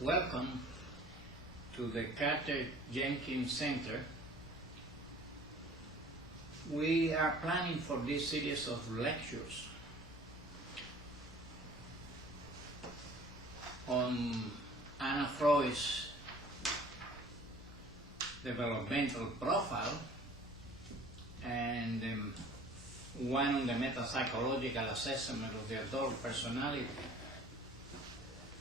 Welcome to the Carter-Jenkins Center. We are planning for this series of lectures on Anna Freud's developmental profile and one on the metapsychological assessment of the adult personality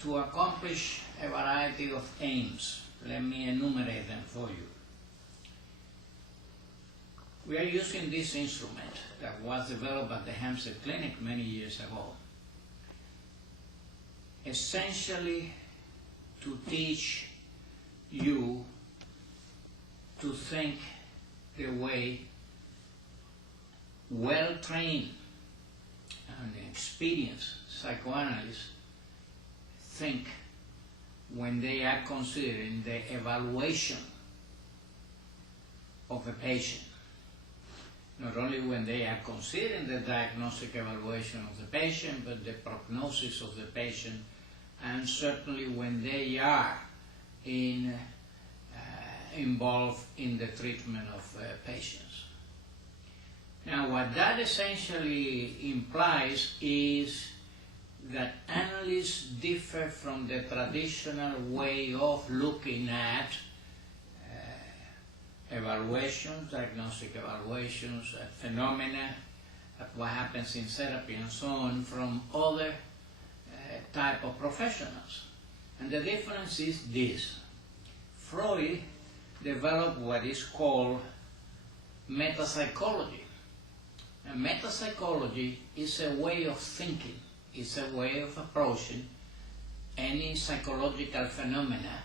to accomplish a variety of aims. Let me enumerate them for you. We are using this instrument that was developed at the Hampstead Clinic many years ago, essentially to teach you to think the way well-trained and experienced psychoanalysts think when they are considering the evaluation of a patient. Not only when they are considering the diagnostic evaluation of the patient, but the prognosis of the patient, and certainly when they are involved in the treatment of patients. Now, what that essentially implies is that analysts differ from the traditional way of looking at evaluations, diagnostic evaluations, phenomena, at what happens in therapy and so on, from other type of professionals. And the difference is this. Freud developed what is called metapsychology. And metapsychology is a way of thinking. It's a way of approaching any psychological phenomena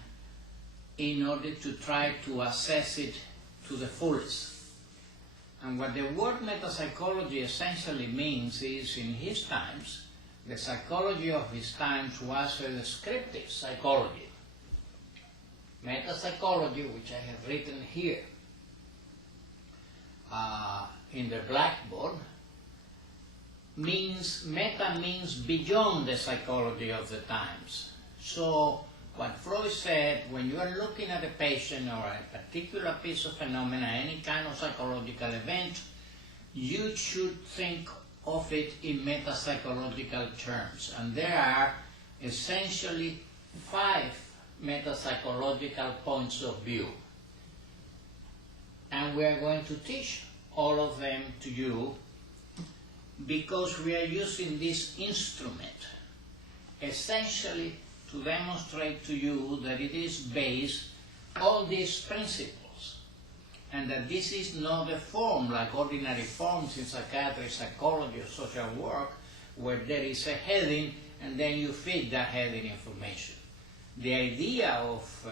in order to try to assess it to the fullest. And what the word metapsychology essentially means is, in his times, the psychology of his times was a descriptive psychology. Metapsychology, which I have written here in the blackboard, meta means beyond the psychology of the times. So what Freud said, when you are looking at a patient or a particular piece of phenomena, any kind of psychological event, you should think of it in metapsychological terms. And there are essentially 5 metapsychological points of view. And we are going to teach all of them to you because we are using this instrument essentially to demonstrate to you that it is based on these principles, and that this is not a form like ordinary forms in psychiatry, psychology, or social work, where there is a heading and then you feed that heading information. The idea of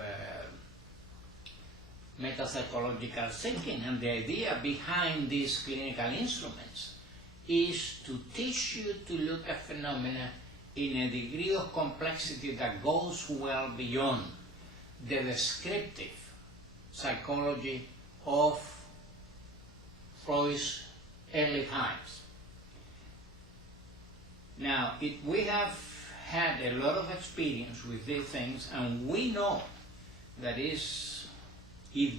metapsychological thinking and the idea behind these clinical instruments is to teach you to look at phenomena in a degree of complexity that goes well beyond the descriptive psychology of Freud's early times. Now, we have had a lot of experience with these things, and we know that if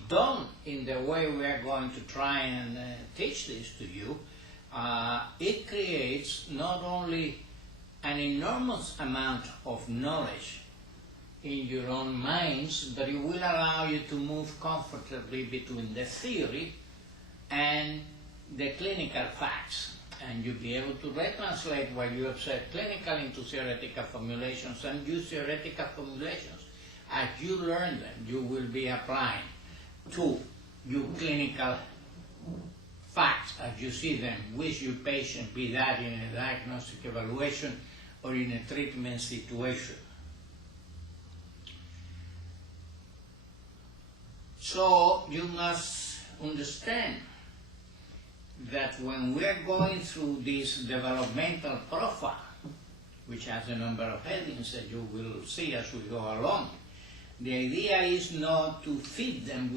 done in the way we are going to try and teach this to you, it creates not only an enormous amount of knowledge in your own minds, but it will allow you to move comfortably between the theory and the clinical facts. And you'll be able to retranslate what you have said clinical into theoretical formulations, and use theoretical formulations. As you learn them, you will be applying to your clinical facts as you see them with your patient, be that in a diagnostic evaluation or in a treatment situation. So you must understand that when we are going through this developmental profile, which has a number of headings that you will see as we go along, the idea is not to feed them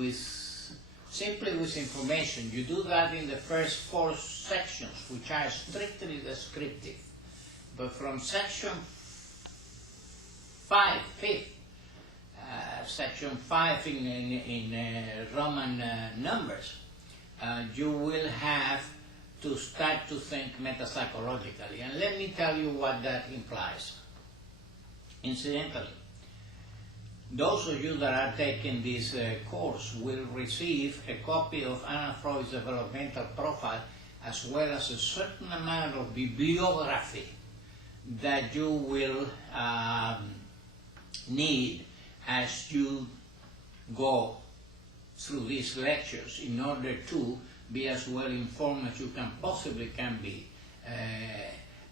simply with information. You do that in the first 4 sections, which are strictly descriptive. But from section 5, 5th, section 5 in Roman numbers, you will have to start to think metapsychologically. And let me tell you what that implies. Incidentally, those of you that are taking this course will receive a copy of Anna Freud's Developmental Profile, as well as a certain amount of bibliography that you will need as you go through these lectures in order to be as well informed as you possibly can be.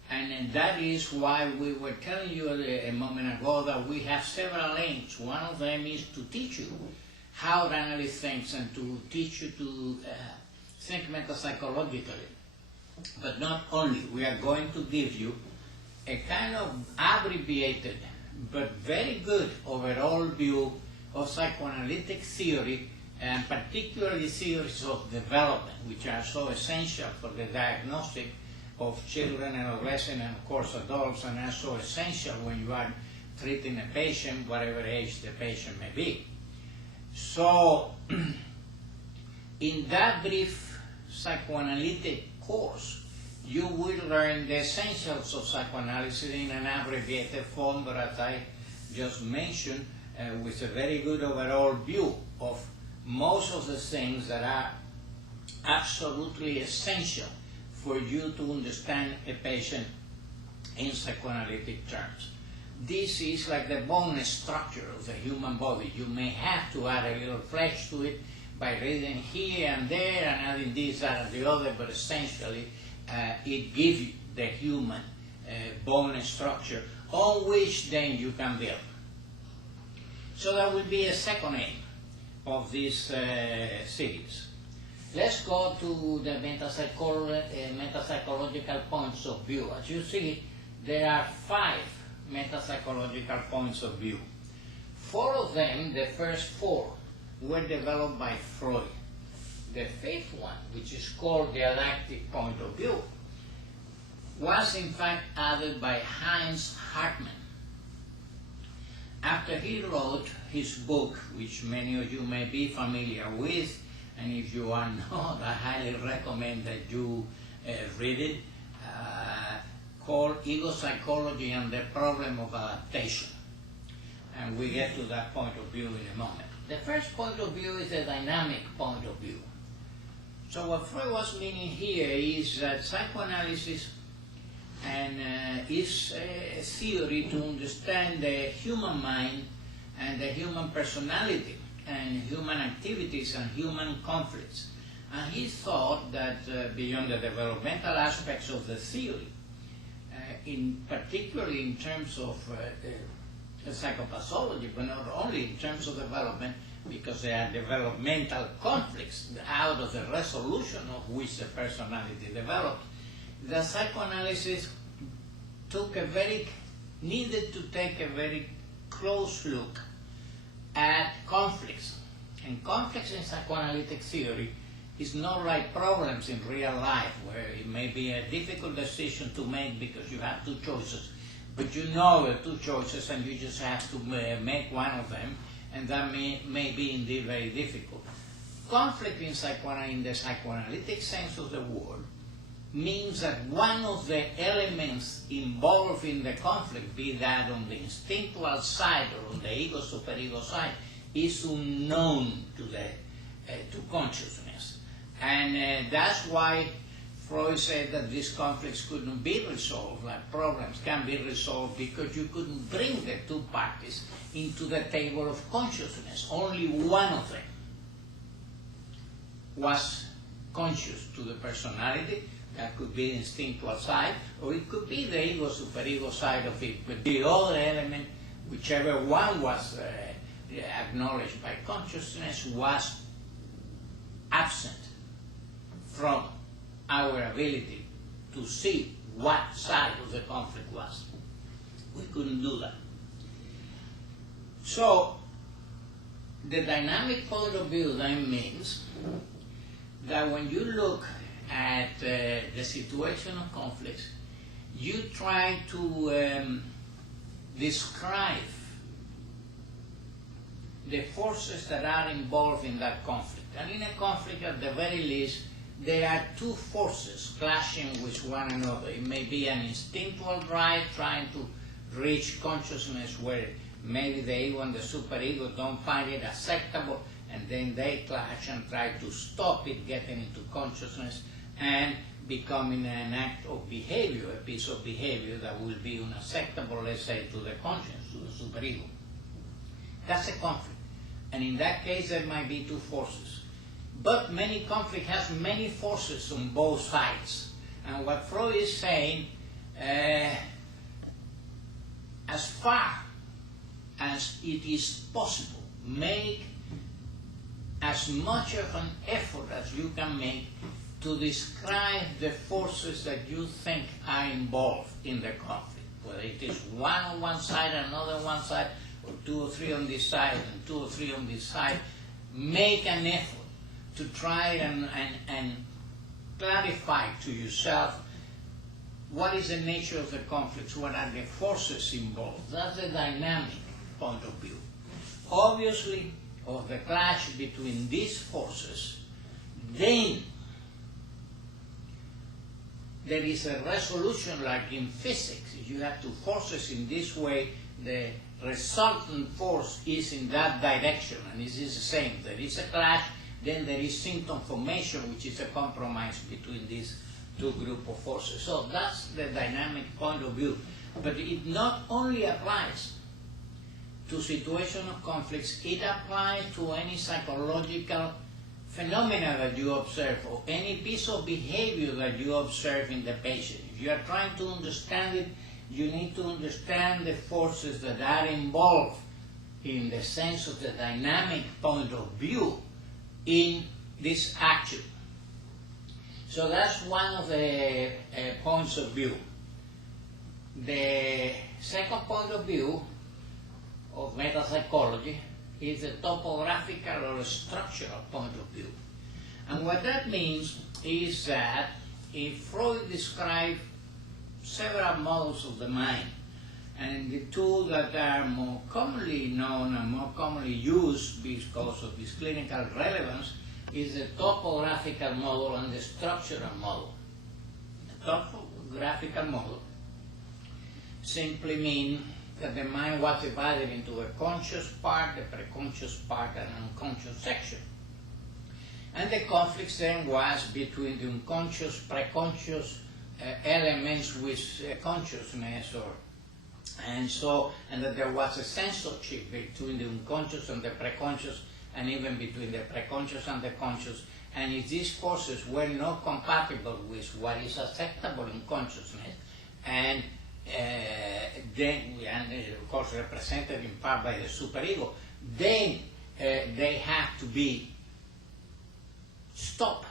And that is why we were telling you a moment ago that we have several aims. One of them is to teach you how to analyze things and to teach you to think metapsychologically. But not only, we are going to give you a kind of abbreviated but very good overall view of psychoanalytic theory, and particularly theories of development, which are so essential for the diagnostic of children and adolescents and of course adults, and are so essential when you are treating a patient, whatever age the patient may be. So, in that brief psychoanalytic course, you will learn the essentials of psychoanalysis in an abbreviated form, but as I just mentioned, with a very good overall view of most of the things that are absolutely essential for you to understand a patient in psychoanalytic terms. This is like the bone structure of the human body. You may have to add a little flesh to it by reading here and there and adding this, that, and the other, but essentially it gives you the human bone structure on which then you can build. So that will be a second aim of this series. Let's go to the metapsychological points of view. As you see, there are 5 metapsychological points of view. 4 of them, the first 4, were developed by Freud. The 5th one, which is called the dialectic point of view, was in fact added by Heinz Hartmann after he wrote his book, which many of you may be familiar with, and if you are not, I highly recommend that you read it, called Ego Psychology and the Problem of Adaptation. And we get to that point of view in a moment. The first point of view is a dynamic point of view. So what Freud was meaning here is that psychoanalysis is a theory to understand the human mind and the human personality and human activities and human conflicts. And he thought that beyond the developmental aspects of the theory, particularly in terms of psychopathology, but not only in terms of development, because there are developmental conflicts out of the resolution of which the personality developed, the psychoanalysis needed to take a very close look at conflicts. And conflicts in psychoanalytic theory is not like problems in real life, where it may be a difficult decision to make because you have 2 choices, but you know the 2 choices and you just have to make one of them, and that may be indeed very difficult. Conflict in the psychoanalytic sense of the word means that one of the elements involved in the conflict, be that on the instinctual side or on the ego-superego side, is unknown to consciousness. And that's why Freud said that these conflicts couldn't be resolved, like problems can be resolved, because you couldn't bring the 2 parties into the table of consciousness. Only one of them was conscious to the personality. That could be the instinctual side, or it could be the ego-superego side of it. But the other element, whichever one was acknowledged by consciousness, was absent from our ability to see what side of the conflict was. We couldn't do that. So, the dynamic point of view then means that when you look at the situation of conflicts, you try to describe the forces that are involved in that conflict. And in a conflict, at the very least, there are two forces clashing with one another. It may be an instinctual drive trying to reach consciousness where maybe the ego and the superego don't find it acceptable, and then they clash and try to stop it getting into consciousness and becoming an act of behavior, a piece of behavior that will be unacceptable, let's say, to the conscience, to the superego. That's a conflict. And in that case, there might be two forces. But many conflict has many forces on both sides. And what Freud is saying, as far as it is possible, make as much of an effort as you can make to describe the forces that you think are involved in the conflict, whether it is one on one side, another on one side, or two or three on this side and two or three on this side. Make an effort to try and clarify to yourself what is the nature of the conflicts, what are the forces involved. That's the dynamic point of view. Obviously, of the clash between these forces, then there is a resolution like in physics. If you have two forces in this way, the resultant force is in that direction, and it is the same. There is a clash, then there is symptom formation, which is a compromise between these two groups of forces. So that's the dynamic point of view. But it not only applies to situation of conflicts, it applies to any psychological phenomena that you observe or any piece of behavior that you observe in the patient. If you are trying to understand it, you need to understand the forces that are involved in the sense of the dynamic point of view in this action. So that's one of the points of view. The second point of view of metapsychology is the topographical or structural point of view. And what that means is that if Freud described several models of the mind, and the two that are more commonly known and more commonly used because of this clinical relevance is the topographical model and the structural model. The topographical model simply means that the mind was divided into a conscious part, a preconscious part, and an unconscious section. And the conflict then was between the unconscious, preconscious elements with consciousness, and that there was a censorship between the unconscious and the preconscious, and even between the preconscious and the conscious. And if these forces were not compatible with what is acceptable in consciousness, and of course represented in part by the superego, then they have to be stopped.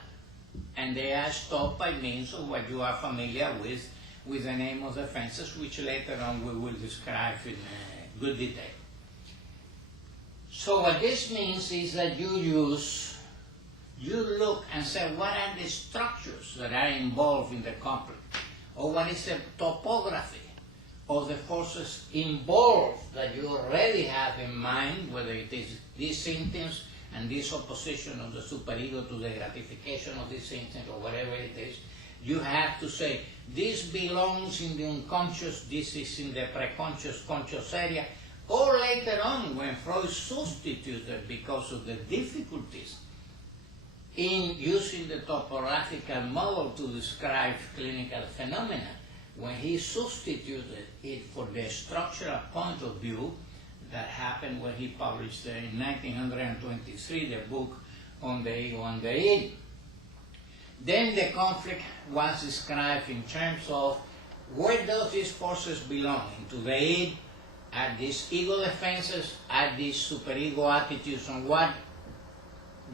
And they are stopped by means of what you are familiar with the name of defenses, which later on we will describe in good detail. So what this means is that you look and say, what are the structures that are involved in the conflict? Or what is the topography of the forces involved that you already have in mind, whether it is these symptoms and this opposition of the superego to the gratification of these symptoms or whatever it is. You have to say, this belongs in the unconscious, this is in the preconscious, conscious area. Or later on, when Freud substituted, because of the difficulties in using the topographical model to describe clinical phenomena, when he substituted it for the structural point of view, that happened when he published in 1923 the book on the ego and the id. Then the conflict was described in terms of where does these forces belong? Into the id, are these ego defenses, are these superego attitudes, and what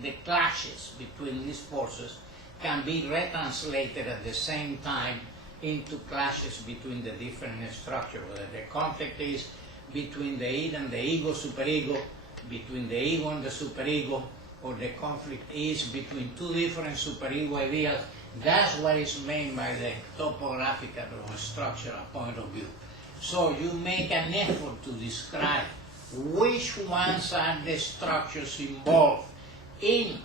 the clashes between these forces can be retranslated at the same time into clashes between the different structures, whether the conflict is between the id and the ego superego, between the ego and the superego, or the conflict is between two different superego ideas. That's what is meant by the topographical or structural point of view. So you make an effort to describe which ones are the structures involved in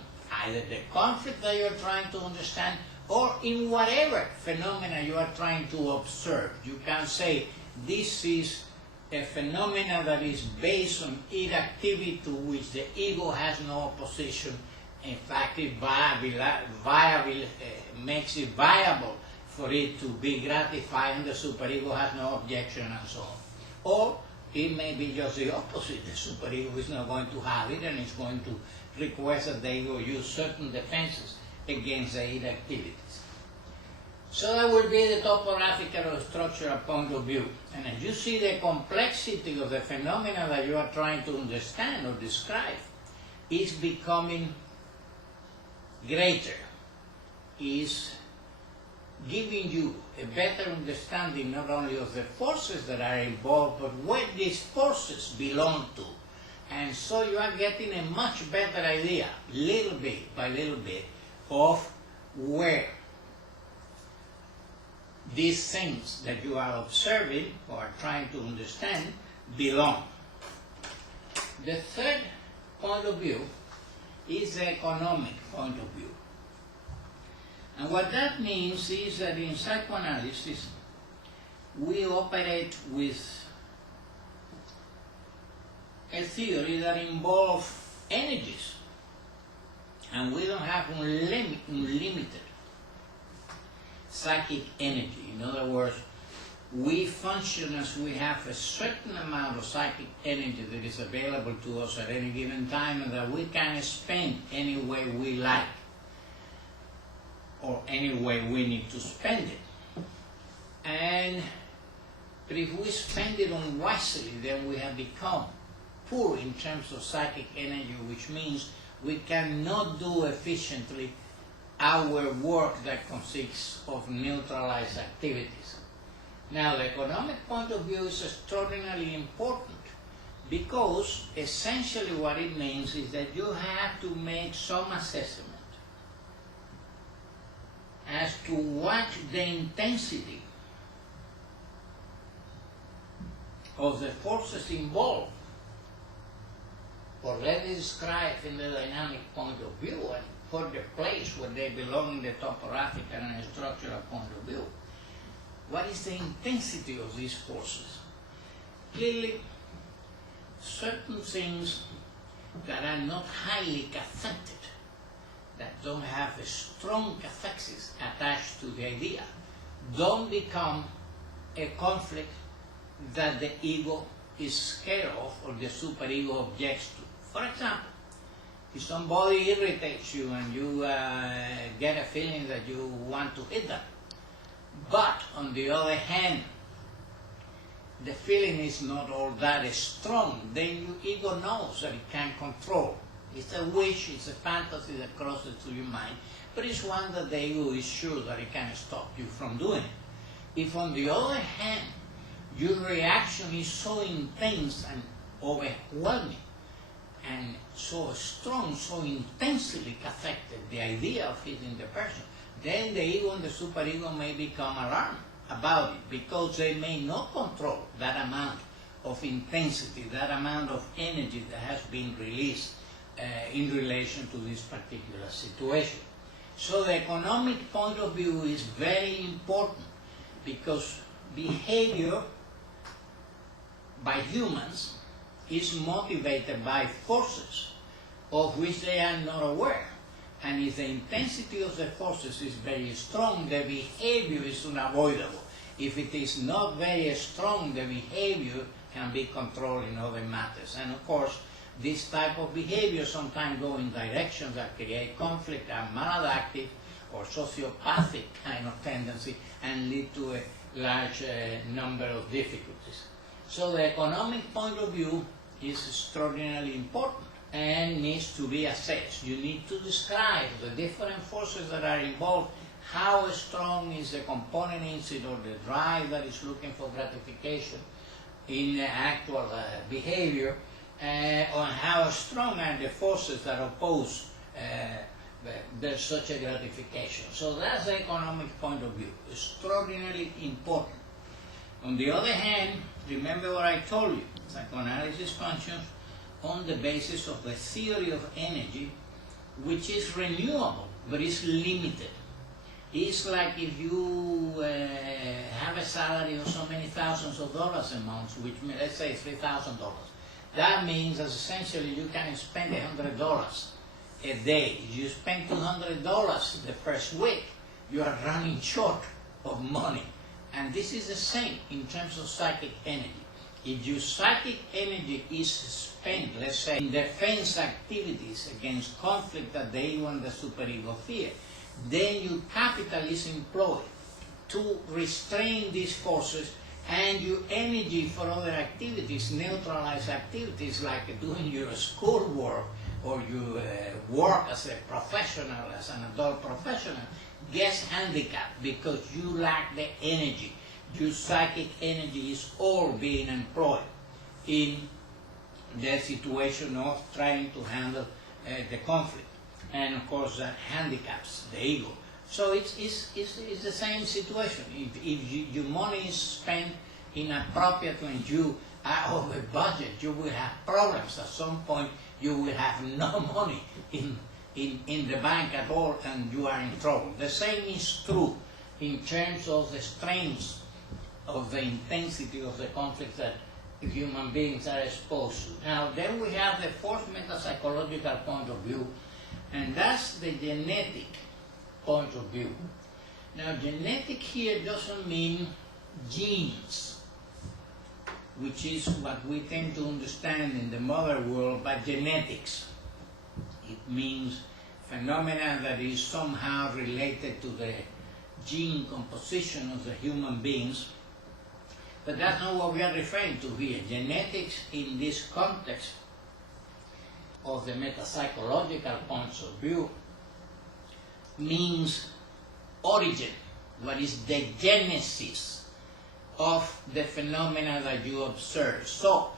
either the conflict that you're trying to understand or in whatever phenomena you are trying to observe. You can say this is a phenomena that is based on inactivity to which the ego has no opposition. In fact, it makes it viable for it to be gratified, and the superego has no objection and so on. Or it may be just the opposite. The superego is not going to have it and it's going to request that the ego use certain defenses against the inactivities. So that will be the topographical or structural point of view. And as you see, the complexity of the phenomena that you are trying to understand or describe is becoming greater, is giving you a better understanding not only of the forces that are involved, but where these forces belong to. And so you are getting a much better idea, little bit by little bit, of where these things that you are observing or trying to understand belong. The third point of view is the economic point of view. And what that means is that in psychoanalysis, we operate with a theory that involves energies, and we don't have unlimited psychic energy. In other words, we function as we have a certain amount of psychic energy that is available to us at any given time and that we can spend any way we like or any way we need to spend it. But if we spend it unwisely, then we have become poor in terms of psychic energy, which means we cannot do efficiently our work that consists of neutralized activities. Now, the economic point of view is extraordinarily important because essentially what it means is that you have to make some assessment as to what the intensity of the forces involved, or let me describe in the dynamic point of view and for the place where they belong in the topographical and structural point of view. What is the intensity of these forces? Clearly, certain things that are not highly cathected, that don't have a strong cathexis attached to the idea, don't become a conflict that the ego is scared of or the superego objects to. For example, if somebody irritates you and you get a feeling that you want to hit them, but on the other hand, the feeling is not all that strong, then your ego knows that it can control. It's a wish, it's a fantasy that crosses through your mind, but it's one that the ego is sure that it can stop you from doing. If on the other hand, your reaction is so intense and overwhelming, and so strong, so intensely affected the idea of hitting the person, then the ego and the superego may become alarmed about it because they may not control that amount of intensity, that amount of energy that has been released in relation to this particular situation. So the economic point of view is very important because behavior by humans is motivated by forces of which they are not aware. And if the intensity of the forces is very strong, the behavior is unavoidable. If it is not very strong, the behavior can be controlled in other matters. And of course, this type of behavior sometimes go in directions that create conflict, are maladaptive or sociopathic kind of tendency and lead to a large number of difficulties. So the economic point of view is extraordinarily important and needs to be assessed. You need to describe the different forces that are involved, how strong is the component inside or the drive that is looking for gratification in actual behavior, on how strong are the forces that oppose there's such a gratification. So that's the economic point of view, extraordinarily important. On the other hand, remember what I told you, psychoanalysis functions on the basis of the theory of energy, which is renewable, but is limited. It's like if you have a salary of so many thousands of dollars a month, which let's say $3,000. That means that essentially you can spend $100 a day. If you spend $200 the first week, you are running short of money. And this is the same in terms of psychic energy. If your psychic energy is spent, let's say, in defense activities against conflict that the ego and the superego fear, then your capital is employed to restrain these forces, and your energy for other activities, neutralize activities like doing your schoolwork or your work as a professional, as an adult professional, gets handicapped because you lack the energy. Your psychic energy is all being employed in the situation of trying to handle the conflict. And of course that handicaps the ego. So it's the same situation. If your money is spent inappropriately and you are over budget, you will have problems. At some point you will have no money in the bank at all and you are in trouble. The same is true in terms of the strengths of the intensity of the conflict that human beings are exposed to. Now then we have the fourth metapsychological point of view, and that's the genetic point of view. Now genetic here doesn't mean genes, which is what we tend to understand in the modern world by genetics. It means phenomena that is somehow related to the gene composition of the human beings. But that's not what we are referring to here. Genetics in this context of the metapsychological points of view means origin, what is the genesis of the phenomena that you observe. So,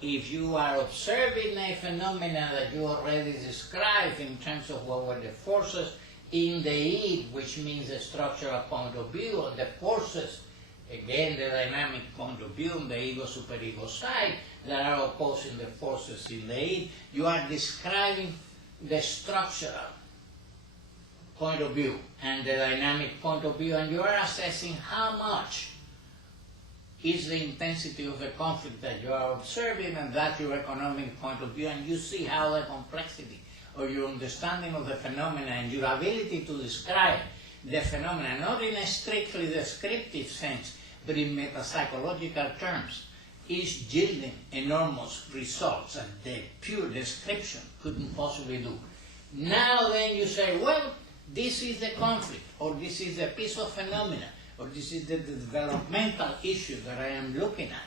if you are observing a phenomena that you already described in terms of what were the forces in the id, which means the structural point of view, or the forces, again the dynamic point of view on the ego-superego side, that are opposing the forces in the id, you are describing the structural point of view and the dynamic point of view, and you are assessing how much is the intensity of the conflict that you are observing, and that's your economic point of view, and you see how the complexity or your understanding of the phenomena and your ability to describe the phenomena, not in a strictly descriptive sense, but in metapsychological terms, is yielding enormous results that the pure description couldn't possibly do. Now then you say, well, this is the conflict, or this is a piece of phenomena, or this is the developmental issue that I am looking at.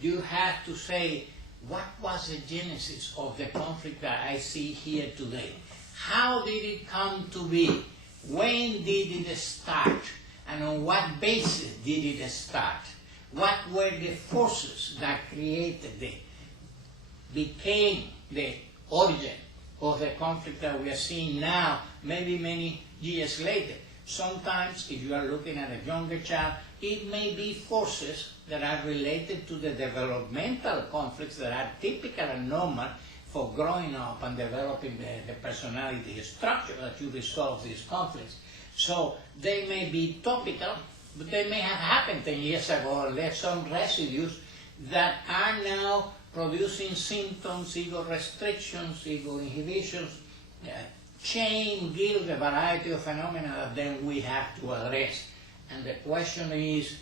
You have to say, what was the genesis of the conflict that I see here today? How did it come to be? When did it start? And on what basis did it start? What were the forces that created it, became the origin of the conflict that we are seeing now, maybe many years later? Sometimes, if you are looking at a younger child, it may be forces that are related to the developmental conflicts that are typical and normal for growing up and developing the personality structure that you resolve these conflicts. So they may be topical, but they may have happened 10 years ago, or there's some residues that are now producing symptoms, ego restrictions, ego inhibitions, shame, guilt, a variety of phenomena that then we have to address. And the question is,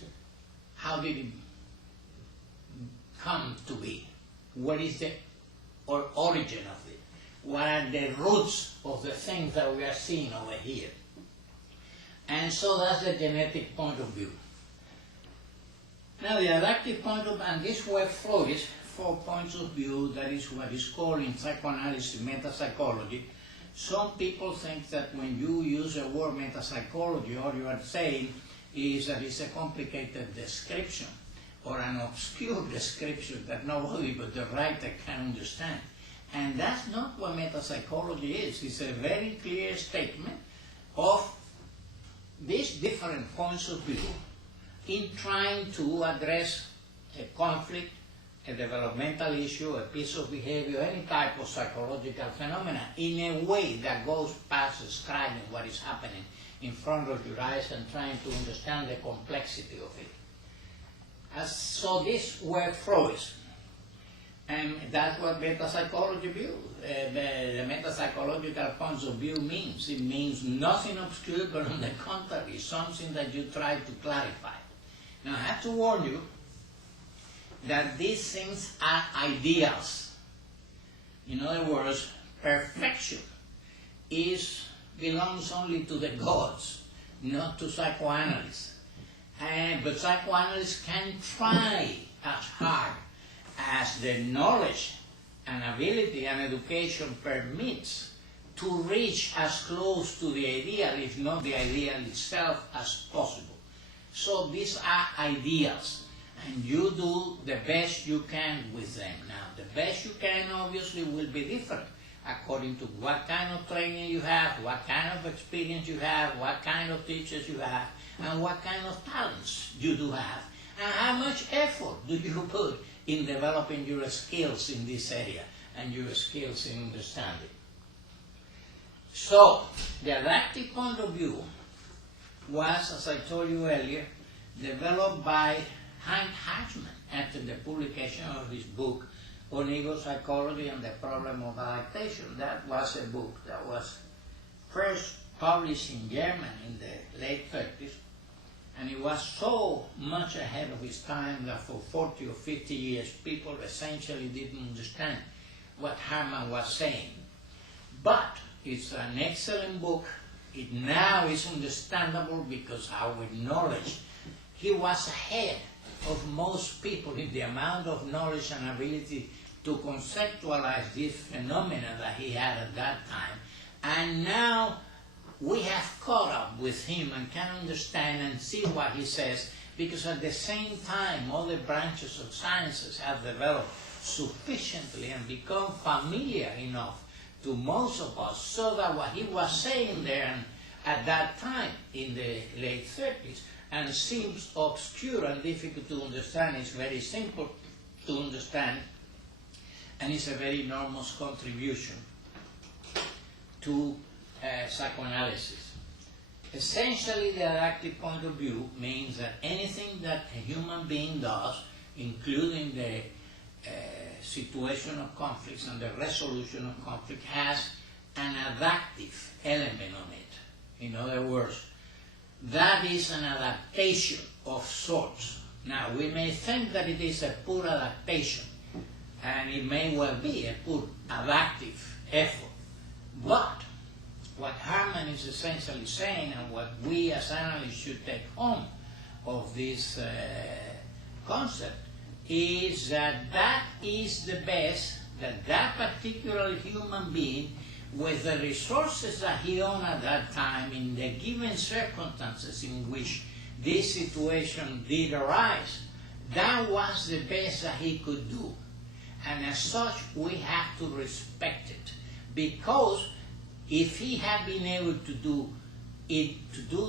how did it come to be? What is the origin of it? What are the roots of the things that we are seeing over here? And so that's the genetic point of view. Now the adaptive point of view, and this were Freud's 4 points of view, that is what is called in psychoanalysis metapsychology. Some people think that when you use the word metapsychology, all you are saying is that it's a complicated description or an obscure description that nobody but the writer can understand. And that's not what metapsychology is. It's a very clear statement of these different points of view in trying to address a conflict, a developmental issue, a piece of behavior, any type of psychological phenomena in a way that goes past describing what is happening in front of your eyes and trying to understand the complexity of it. So this were Freud's. And that's what meta-psychology view, the meta-psychological point of view means. It means nothing obscure, but on the contrary, something that you try to clarify. Now I have to warn you that these things are ideals. In other words, perfection belongs only to the gods, not to psychoanalysts. But psychoanalysts can try as hard as the knowledge and ability and education permits to reach as close to the ideal, if not the ideal itself, as possible. So these are ideals, and you do the best you can with them. Now, the best you can obviously will be different according to what kind of training you have, what kind of experience you have, what kind of teachers you have, and what kind of talents you do have, and how much effort do you put in developing your skills in this area and your skills in understanding. So, the adaptive point of view was, as I told you earlier, developed by Hank Hatchman after the publication of his book on ego psychology and the problem of adaptation. That was a book that was first published in German in the late 30s, and it was so much ahead of its time that for 40 or 50 years people essentially didn't understand what Herman was saying. But it's an excellent book. It now is understandable because our knowledge, he was ahead of most people in the amount of knowledge and ability to conceptualize this phenomena that he had at that time. And now we have caught up with him and can understand and see what he says, because at the same time other branches of sciences have developed sufficiently and become familiar enough to most of us, so that what he was saying there at that time in the late 30s and seems obscure and difficult to understand is very simple to understand, and it's a very enormous contribution to psychoanalysis. Essentially, the adaptive point of view means that anything that a human being does, including the situation of conflicts and the resolution of conflict, has an adaptive element on it. In other words, that is an adaptation of sorts. Now, we may think that it is a poor adaptation, and it may well be a poor adaptive effort, but what Herman is essentially saying, and what we as analysts should take home of this concept, is that that is the best that that particular human being, with the resources that he owned at that time, in the given circumstances in which this situation did arise, that was the best that he could do. And as such, we have to respect it, because if he had been able to do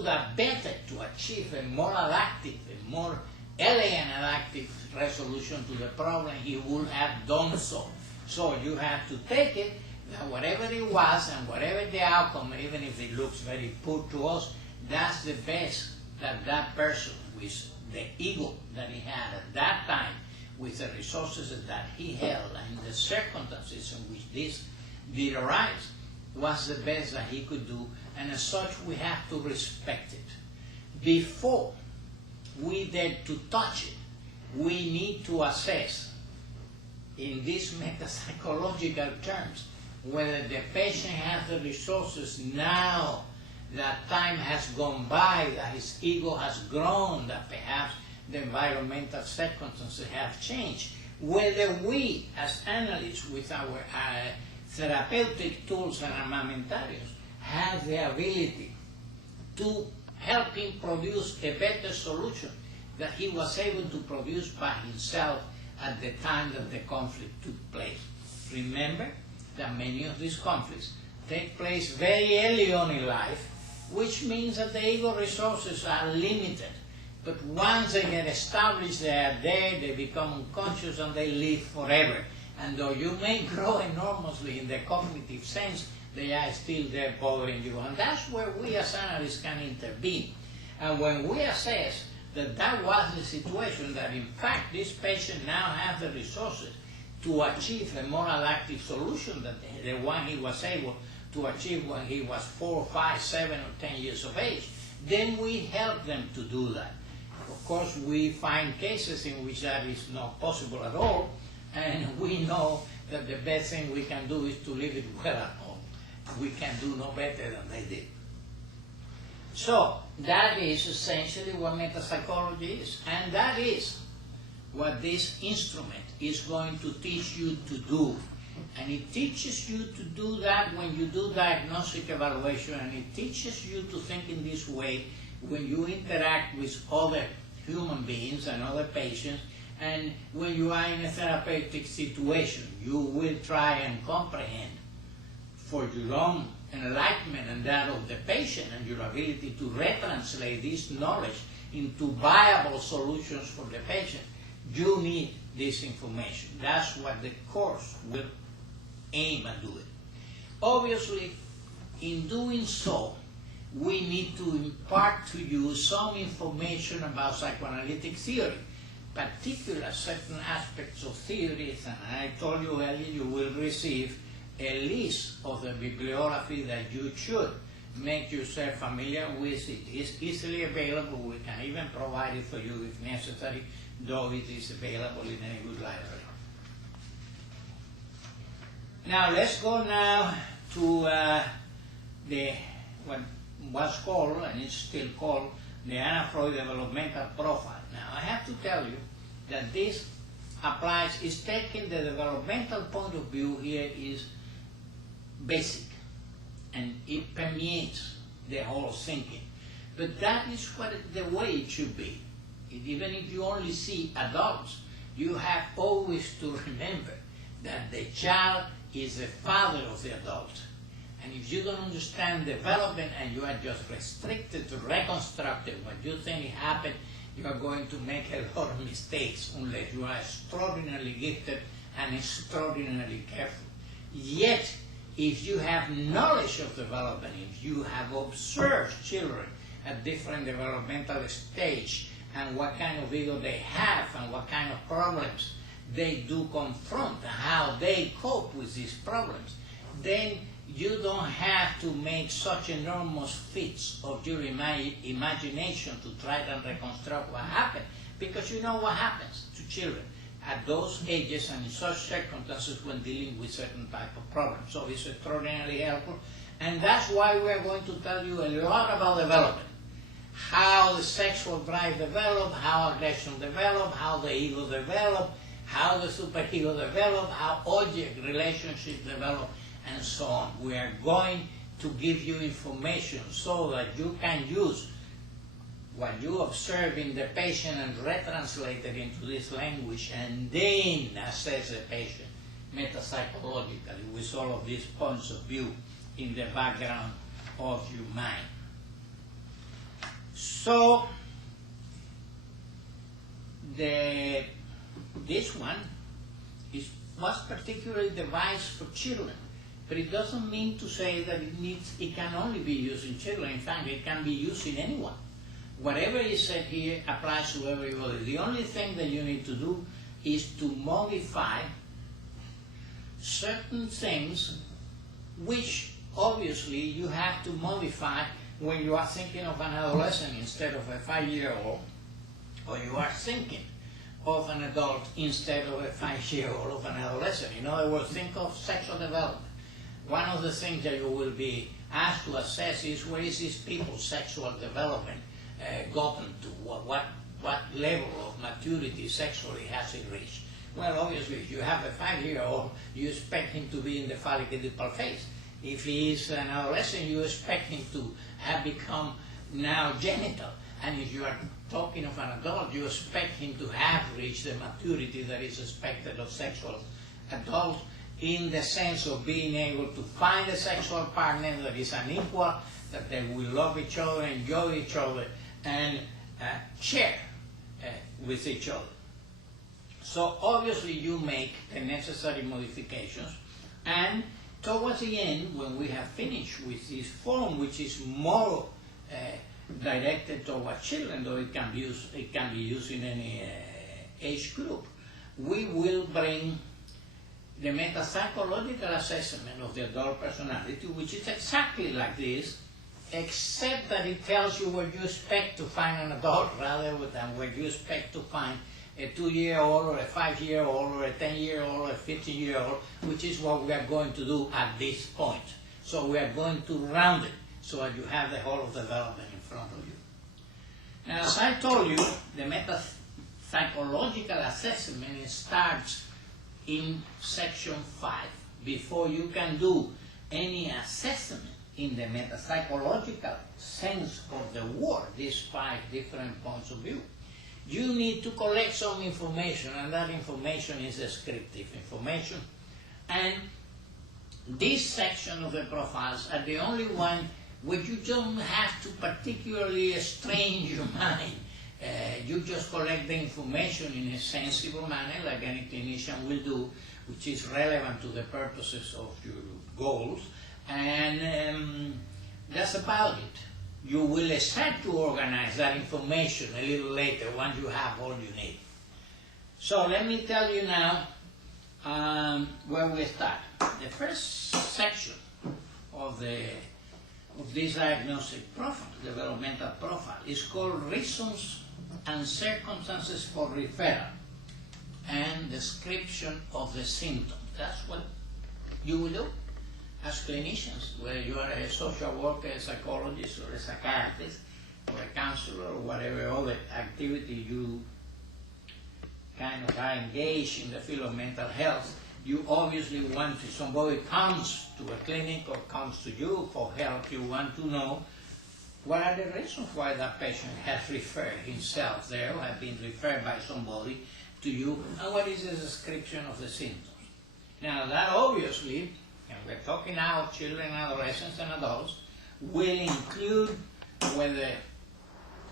that better, to achieve a more adaptive, a more elegant adaptive resolution to the problem, he would have done so. So you have to take it that whatever it was and whatever the outcome, even if it looks very poor to us, that's the best that that person, with the ego that he had at that time, with the resources that he held and the circumstances in which this did arise, was the best that he could do, and as such we have to respect it. Before we dare to touch it, we need to assess, in these meta-psychological terms, whether the patient has the resources now that time has gone by, that his ego has grown, that perhaps the environmental circumstances have changed, whether we as analysts with our therapeutic tools and armamentariums have the ability to help him produce a better solution that he was able to produce by himself at the time that the conflict took place. Remember that many of these conflicts take place very early on in life, which means that the ego resources are limited But once they get established, they are there, they become unconscious, and they live forever. And though you may grow enormously in the cognitive sense, they are still there bothering you. And that's where we as analysts can intervene. And when we assess that that was the situation, that in fact this patient now has the resources to achieve a more adaptive solution than the one he was able to achieve when he was 4, 5, 7, or 10 years of age, then we help them to do that. Of course, we find cases in which that is not possible at all, and we know that the best thing we can do is to leave it well at home. We can do no better than they did. So, that is essentially what metapsychology is, and that is what this instrument is going to teach you to do. And it teaches you to do that when you do diagnostic evaluation, and it teaches you to think in this way when you interact with other human beings and other patients, and when you are in a therapeutic situation. You will try and comprehend for your own enlightenment and that of the patient, and your ability to retranslate this knowledge into viable solutions for the patient. You need this information. That's what the course will aim at doing. Obviously, in doing so, we need to impart to you some information about psychoanalytic theory, particular certain aspects of theories, and I told you earlier you will receive a list of the bibliography that you should make yourself familiar with. It is easily available. We can even provide it for you if necessary, though it is available in any good library. Now let's go now to what was called, and it's still called, the Anna Freud Developmental Profile. Now I have to tell you that this applies, is taking the developmental point of view here is basic, and it permeates the whole thinking. But that is what the way it should be. Even if you only see adults, you have always to remember that the child is the father of the adult. And if you don't understand development and you are just restricted to reconstructing what you think happened, you are going to make a lot of mistakes unless you are extraordinarily gifted and extraordinarily careful. Yet, if you have knowledge of development, if you have observed children at different developmental stages and what kind of ego they have and what kind of problems they do confront, how they cope with these problems, then you don't have to make such enormous feats of your imagination to try and reconstruct what happened, because you know what happens to children at those ages and in such circumstances when dealing with certain type of problems. So it's extraordinarily helpful, and that's why we are going to tell you a lot about development. How the sexual drive develop, how aggression develop, how the ego develop, how the superego develop, how object relationships develop, and so on. We are going to give you information so that you can use what you observe in the patient and retranslate it into this language, and then assess the patient metapsychologically with all of these points of view in the background of your mind. So, this one was particularly devised for children, but it doesn't mean to say that it can only be used in children. In fact, it can be used in anyone. Whatever is said here applies to everybody. The only thing that you need to do is to modify certain things which obviously you have to modify when you are thinking of an adolescent instead of a 5-year-old, or you are thinking of an adult instead of a 5-year-old of an adolescent. In other words, think of sexual development. One of the things that you will be asked to assess is where is this people's sexual development gotten to? What level of maturity sexually has it reached? Well, obviously, if you have a 5-year-old, you expect him to be in the phallic Oedipal phase. If he is an adolescent, you expect him to have become now genital. And if you are talking of an adult, you expect him to have reached the maturity that is expected of sexual adults, in the sense of being able to find a sexual partner that is unequal, that they will love each other, enjoy each other, and share with each other. So obviously you make the necessary modifications, and towards the end, when we have finished with this form, which is more directed toward children, though it can be used in any age group, we will bring the metapsychological assessment of the adult personality, which is exactly like this, except that it tells you where you expect to find an adult rather than where you expect to find a 2-year-old or a 5-year-old or a 10-year-old or a 15-year-old, which is what we are going to do at this point. So we are going to round it so that you have the whole of development in front of you. Now, as I told you, the metapsychological assessment starts in section 5. Before you can do any assessment in the metapsychological sense of the word, these 5 different points of view, you need to collect some information, and that information is descriptive information. And this section of the profiles are the only one where you don't have to particularly strain your mind. You just collect the information in a sensible manner, like any clinician will do, which is relevant to the purposes of your goals, and that's about it. You will start to organize that information a little later once you have all you need. So let me tell you now where we start. The first section of this diagnostic profile, developmental profile, is called Reasons and Circumstances for Referral and Description of the Symptoms. That's what you will do as clinicians, whether you are a social worker, a psychologist, or a psychiatrist, or a counselor, or whatever other activity you kind of are engaged in the field of mental health. You obviously want, if somebody comes to a clinic or comes to you for help, you want to know what are the reasons why that patient has referred himself there, or has been referred by somebody to you, and what is the description of the symptoms. Now that obviously, and we're talking now of children, adolescents, and adults, will include whether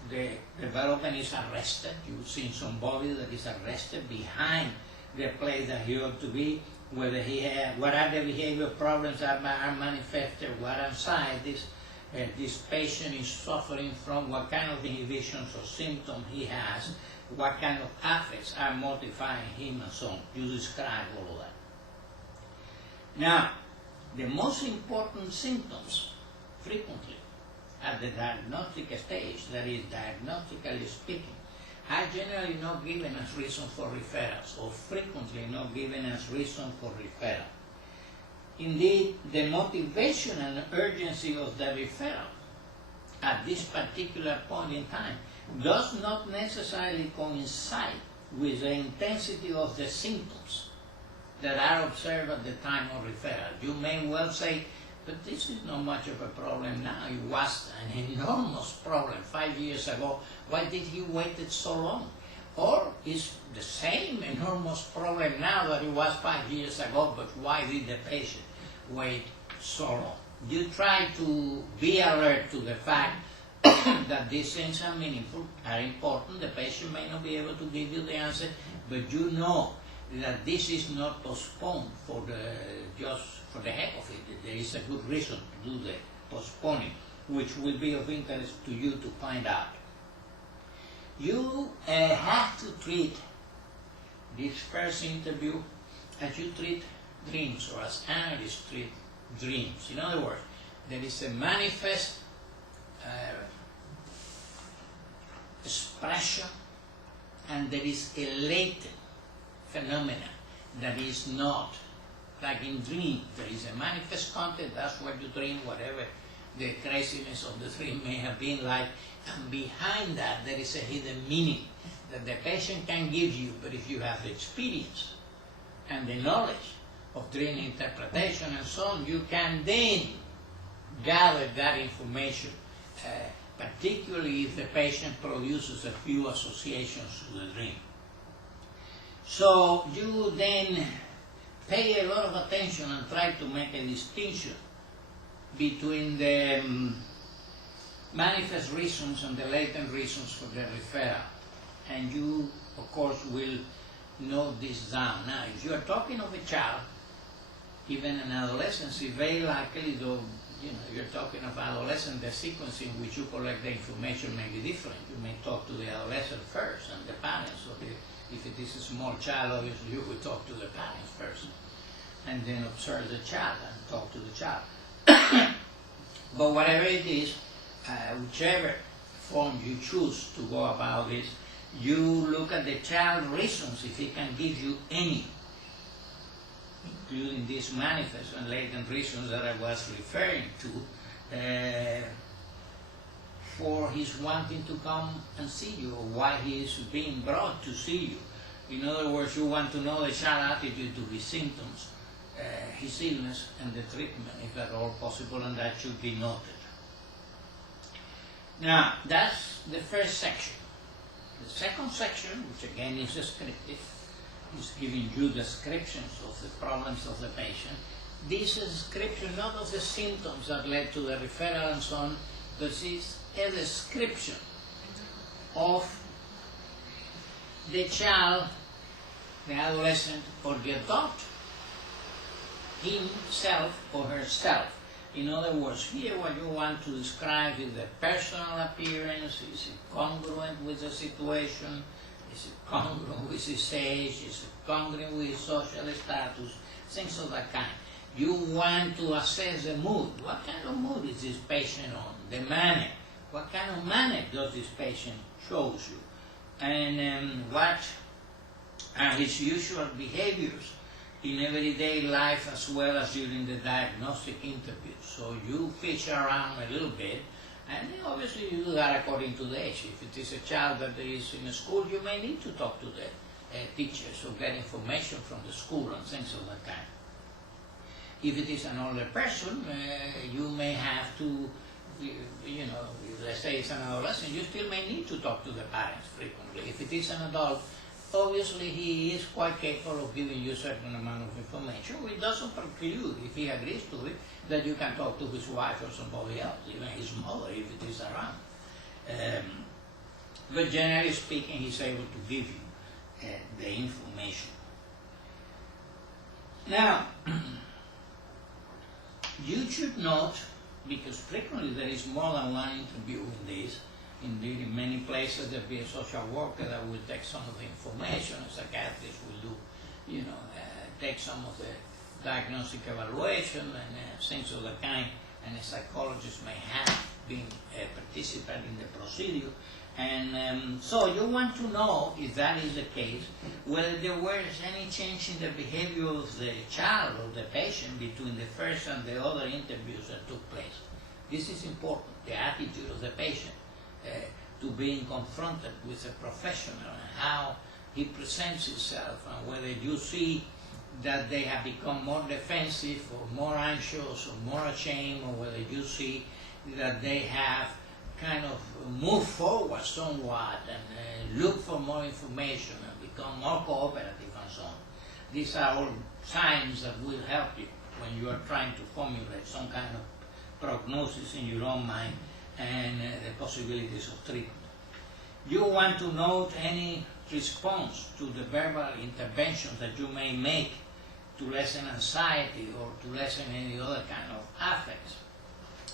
the development is arrested. You've seen somebody that is arrested behind the place that he ought to be, whether he what are the behavior problems that are manifested, what anxiety this patient is suffering from, what kind of inhibitions or symptoms he has, what kind of affects are modifying him, and so on. You describe all of that. Now, the most important symptoms, frequently, at the diagnostic stage, that is, diagnostically speaking, are generally not given as reason for referrals, or frequently not given as reason for referral. Indeed, the motivation and urgency of the referral at this particular point in time does not necessarily coincide with the intensity of the symptoms that are observed at the time of referral. You may well say, but this is not much of a problem now. It was an enormous problem 5 years ago. Why did he wait so long? Or is the same enormous problem now that it was 5 years ago, but why did the patient wait so long? You try to be alert to the fact that these things are meaningful, are important. The patient may not be able to give you the answer, but you know that this is not postponed for just for the heck of it. There is a good reason to do the postponing, which will be of interest to you to find out. You have to treat this first interview as you treat dreams, or as analysts treat dreams. In other words, there is a manifest expression, and there is a latent phenomena that is not. Like in dream, there is a manifest content, that's what you dream, whatever the craziness of the dream may have been like, and behind that there is a hidden meaning that the patient can give you, but if you have the experience and the knowledge of dream interpretation and so on, you can then gather that information, particularly if the patient produces a few associations to the dream. So you then pay a lot of attention and try to make a distinction between the manifest reasons and the latent reasons for the referral. And you, of course, will note this down. Now, if you are talking of a child, even an adolescence, very likely, though, you're talking of adolescent, the sequence in which you collect the information may be different. You may talk to the adolescent first and the parents, or if it is a small child, obviously you will talk to the parents first, and then observe the child and talk to the child. But whatever it is, whichever form you choose to go about this, you look at the child reasons, if he can give you any, including these manifest and latent reasons that I was referring to, for his wanting to come and see you, or why he is being brought to see you. In other words, you want to know the child's attitude to his symptoms, his illness, and the treatment, if at all possible, and that should be noted. Now, that's the first section. The second section, which again is descriptive, is giving you descriptions of the problems of the patient. This is description not of the symptoms that led to the referral and so on, but it's a description of the child, the adolescent, or the adult, himself or herself. In other words, here what you want to describe is the personal appearance, is it congruent with the situation, is it congruent with his age, is it congruent with his social status, things of that kind. You want to assess the mood. What kind of mood is this patient on? The manner. What kind of manner does this patient shows you? And what are his usual behaviors in everyday life as well as during the diagnostic interview. So you fish around a little bit, and obviously you do that according to the age. If it is a child that is in a school, you may need to talk to the teachers or get information from the school and things of that kind. If it is an older person, you may have to, let's say it's an adolescent, you still may need to talk to the parents frequently. If it is an adult, obviously he is quite capable of giving you a certain amount of information, which doesn't preclude, if he agrees to it, that you can talk to his wife or somebody else, even his mother if it is around. But generally speaking, he's able to give you the information. Now, you should note, because frequently there is more than one interview in this. Indeed, in many places there'll be a social worker that will take some of the information, a psychiatrist will do, take some of the diagnostic evaluation and things of the kind, and a psychologist may have been a participant in the procedure. And so you want to know, if that is the case, whether there was any change in the behavior of the child or the patient between the first and the other interviews that took place. This is important, the attitude of the patient to being confronted with a professional and how he presents himself, and whether you see that they have become more defensive or more anxious or more ashamed, or whether you see that they have kind of moved forward somewhat and look for more information and become more cooperative and so on. These are all signs that will help you when you are trying to formulate some kind of prognosis in your own mind and the possibilities of treatment. You want to note any response to the verbal interventions that you may make to lessen anxiety or to lessen any other kind of affects,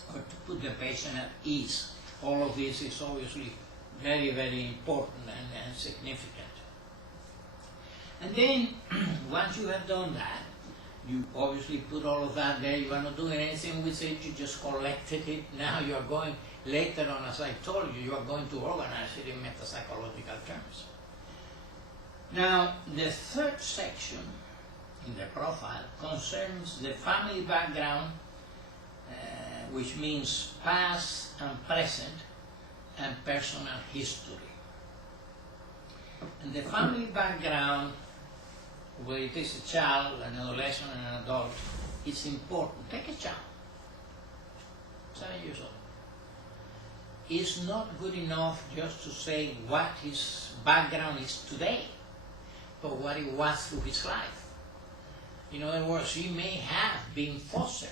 or to put the patient at ease. All of this is obviously very, very important and significant. And then, once you have done that, you obviously put all of that there. You are not doing anything with it, you just collected it. Now you are going, later on, as I told you, you are going to organize it in metapsychological terms. Now, the third section in the profile concerns the family background, which means past and present and personal history. And the family background, whether it is a child, an adolescent, and an adult, it's important. Take a child, 7 years old. It's not good enough just to say what his background is today, but what it was through his life. In other words, he may have been fostered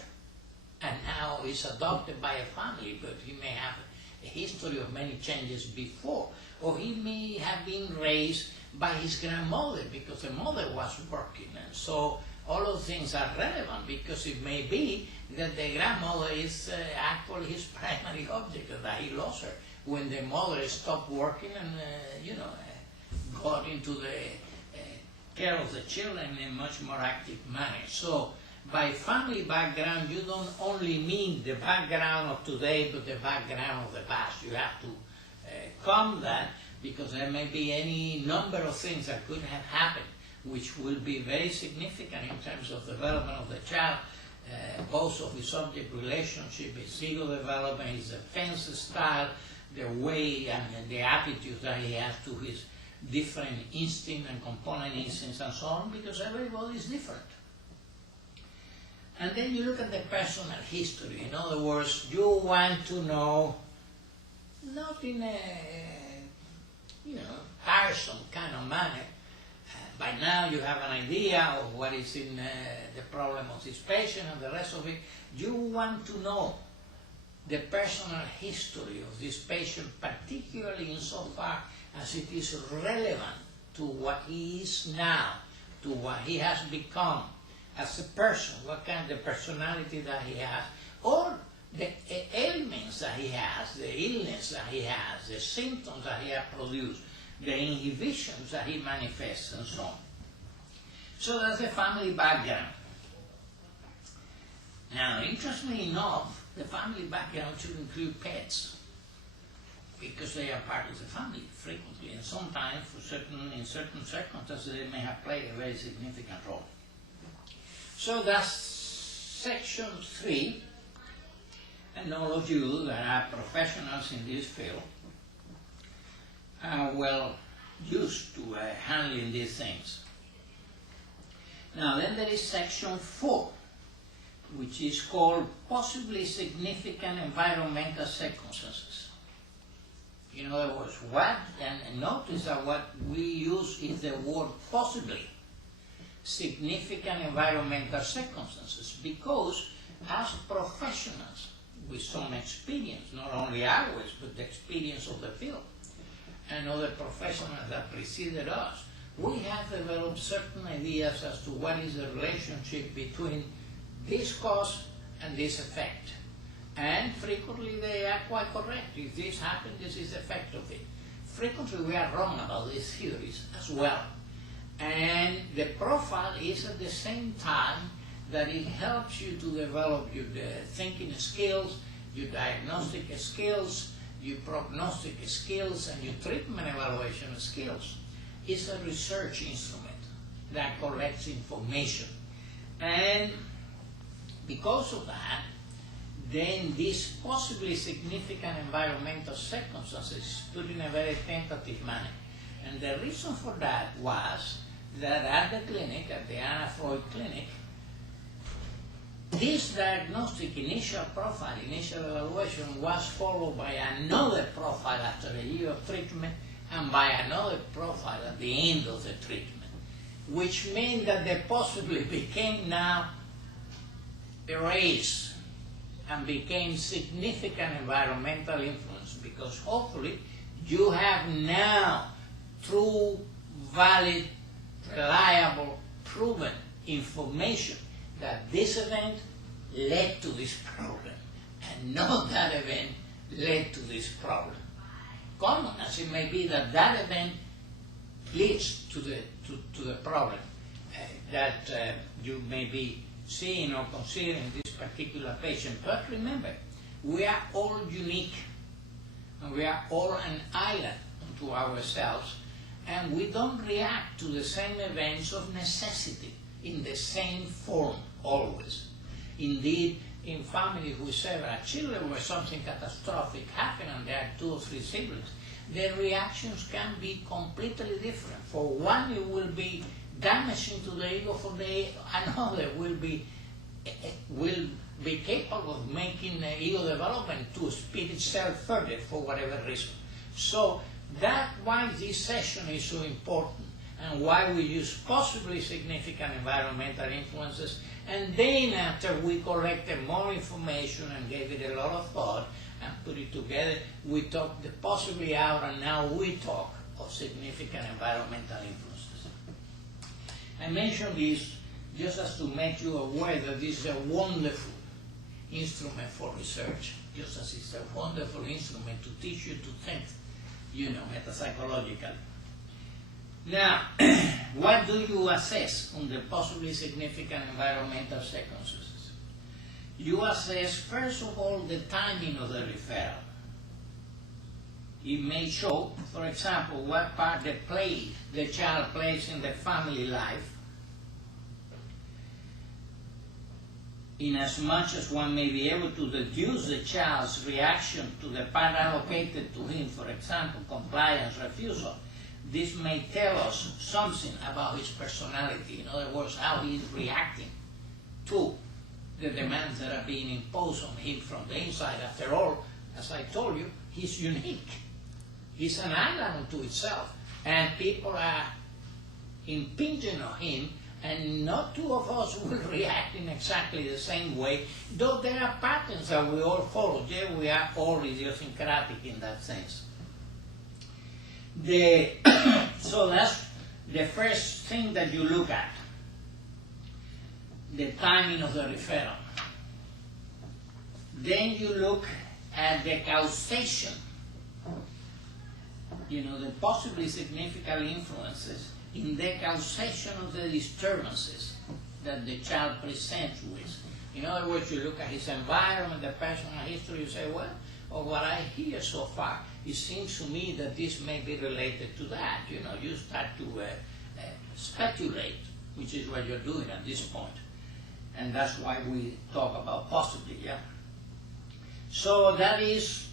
and now is adopted by a family, but he may have a history of many changes before, or he may have been raised by his grandmother because the mother was working, and so all of things are relevant because it may be that the grandmother is actually his primary object, that he lost her when the mother stopped working and got into the care of the children in a much more active manner. So by family background, you don't only mean the background of today, but the background of the past. You have to come that, because there may be any number of things that could have happened which will be very significant in terms of development of the child, both of his subject relationship, his ego development, his defense style, the way and the attitude that he has to his different instinct and component instincts and so on, because everybody is different. And then you look at the personal history. In other words, you want to know, not in a tiresome kind of manner. By now you have an idea of what is in the problem of this patient and the rest of it. You want to know the personal history of this patient, particularly insofar as it is relevant to what he is now, to what he has become as a person, what kind of personality that he has, or the ailments that he has, the illness that he has, the symptoms that he has produced, the inhibitions that he manifests, and so on. So that's the family background. Now, interestingly enough, the family background should include pets, because they are part of the family frequently, and sometimes in certain circumstances they may have played a very significant role. So that's section 3, and all of you that are professionals in this field are well used to handling these things. Now then there is section 4, which is called possibly significant environmental circumstances. In other words, what, and notice that what we use is the word possibly, significant environmental circumstances, because as professionals with some experience, not only ours, but the experience of the field, and other professionals that preceded us, we have developed certain ideas as to what is the relationship between this cause and this effect. And frequently they are quite correct. If this happened, this is the effect of it. Frequently we are wrong about these theories as well. And the profile is at the same time that it helps you to develop your thinking skills, your diagnostic skills, your prognostic skills, and your treatment evaluation skills. It's a research instrument that collects information. And because of that, then this possibly significant environmental circumstances is put in a very tentative manner. And the reason for that was that at the clinic, at the Anna Freud clinic, this diagnostic initial profile, initial evaluation, was followed by another profile after a year of treatment and by another profile at the end of the treatment, which meant that they possibly became now erased and became significant environmental influence, because hopefully you have now true, valid, reliable, proven information that this event led to this problem, and not that event led to this problem. Common as it may be that that event leads to the problem that you may be seeing or considering this particular patient. But remember, we are all unique, and we are all an island unto ourselves, and we don't react to the same events of necessity in the same form always. Indeed, in families with several children where something catastrophic happened and there are 2 or 3 siblings, the reactions can be completely different. For one, it will be damaging to the ego. For the another, will be capable of making the ego development to speed itself further for whatever reason. So that's why this session is so important, and why we use possibly significant environmental influences. And then after we collected more information and gave it a lot of thought, and put it together. We talk possibly out, and now we talk of significant environmental influences. I mention this just as to make you aware that this is a wonderful instrument for research, just as it's a wonderful instrument to teach you to think, metapsychologically. Now, what do you assess on the possibly significant environmental circumstances? You assess, first of all, the timing of the referral. It may show, for example, what part the child plays in the family life, in as much as one may be able to deduce the child's reaction to the part allocated to him, for example, compliance, refusal. This may tell us something about his personality, in other words, how he is reacting to the demands that are being imposed on him from the inside. After all, as I told you, he's unique. He's an island unto itself, and people are impinging on him, and not two of us will react in exactly the same way, though there are patterns that we all follow. There we are all idiosyncratic in that sense. So that's the first thing that you look at, the timing of the referral. Then you look at the causation, the possibly significant influences in the causation of the disturbances that the child presents with. In other words, you look at his environment, the personal history, you say, well, of what I hear so far, it seems to me that this may be related to that. You start to speculate, which is what you're doing at this point. And that's why we talk about possibly, yeah? So that is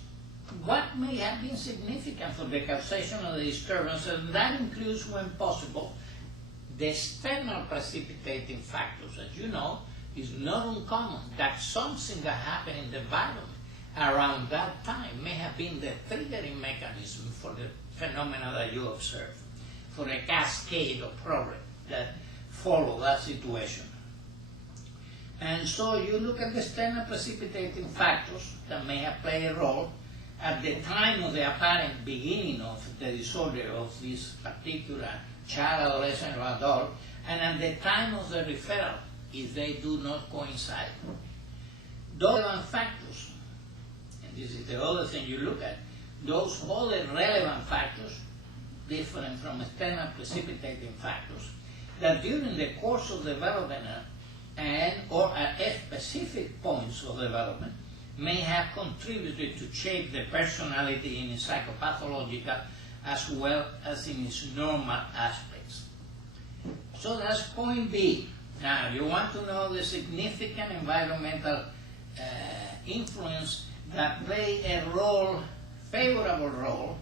what may have been significant for the causation of the disturbance, and that includes, when possible, the external precipitating factors. As you know, it's not uncommon that something that happened in the environment around that time may have been the triggering mechanism for the phenomena that you observe, for a cascade of problems that follow that situation. And so you look at the external precipitating factors that may have played a role at the time of the apparent beginning of the disorder of this particular child, adolescent, or adult, and at the time of the referral, if they do not coincide. Those relevant factors, and this is the other thing you look at, those other relevant factors, different from external precipitating factors, that during the course of development or at specific points of development may have contributed to shape the personality in its psychopathological as well as in its normal aspects. So that's point B. Now, you want to know the significant environmental influence that play a role, favorable role,